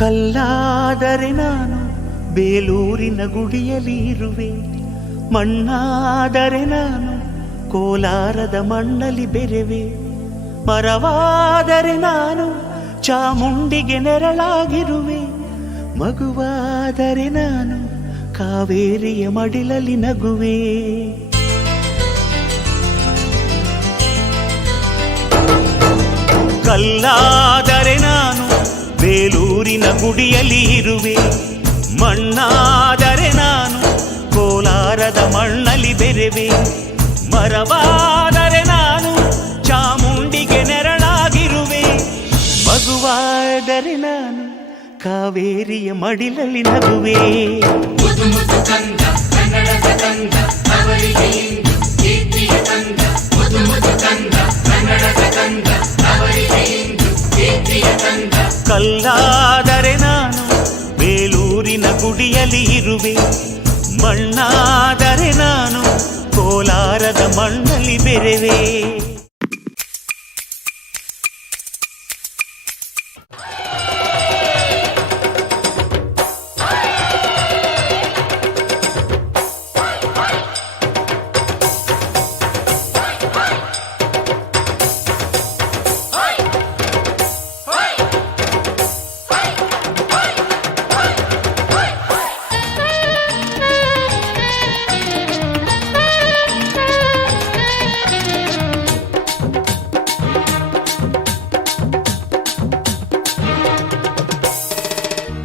ಕಲ್ಲಾದರೆ ನಾನು ಬೇಲೂರಿನ ಗುಡಿಯಲ್ಲಿ ಇರುವೆ, ಮಣ್ಣಾದರೆ ನಾನು ಕೋಲಾರದ ಮಣ್ಣಲ್ಲಿ ಬೆರೆವೆ, ಮರವಾದರೆ ನಾನು ಚಾಮುಂಡಿಗೆ ನೆರಳಾಗಿರುವೆ, ಮಗುವಾದರೆ ನಾನು ಕಾವೇರಿಯ ಮಡಿಲಲ್ಲಿ ನಗುವೆ. ಕಲ್ಲಾದರೆ ನಾನು ಬೇಲೂರಿನ ಗುಡಿಯಲ್ಲಿ ಇರುವೆ, ಮಣ್ಣಾದರೆ ನಾನು ಕೋಲಾರದ ಮಣ್ಣಲ್ಲಿ ಬೆರೆವೆ, ಮರವಾದರೆ ನಾನು ಚಾಮುಂಡಿಗೆ ನೆರಳಾಗಿರುವೆ, ಮಗುವಾದರೆ ನಾನು ಕಾವೇರಿಯ ಮಡಿಲಲ್ಲಿ ನಗುವೆ. ಕಲ್ಲಾದರೆ ನಾನು ಬೇಲೂರಿನ ಗುಡಿಯಲ್ಲಿ ಇರುವೆ, ಮಣ್ಣಾದರೆ ನಾನು ಕೋಲಾರದ ಮಣ್ಣಲ್ಲಿ ಬೆರೆವೆ.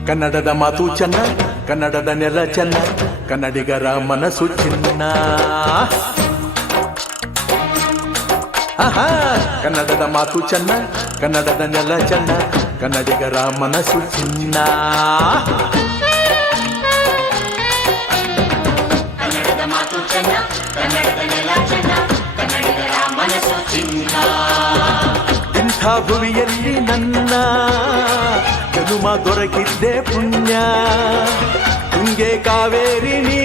ಕನ್ನಡದ ಮಾತು ಚೆನ್ನ, ಕನ್ನಡದ ನೆಲ ಚೆನ್ನ, ಕನ್ನಡಿಗರ ಮನಸ್ಸು ಚಿನ್ನ. ಕನ್ನಡದ ಮಾತು ಚೆನ್ನ, ಕನ್ನಡದ ನೆಲ ಚೆನ್ನ, ಕನ್ನಡಿಗರ ಮನಸ್ಸು ಚಿನ್ನ. ಕನ್ನಡದ ಮಾತು ಚೆನ್ನ, ಕನ್ನಡದ ನೆಲ ಚೆನ್ನ, ಕನ್ನಡಿಗರ ಮನಸ್ಸು ಚಿನ್ನ. ಇಂಥ ಭುವಿಯಲ್ಲಿ ನನ್ನ ಜನುಮ ದೊರಕಿದ್ದೆ ಪುಣ್ಯ, ತುಂಗೆ ಕಾವೇರಿ ನೀ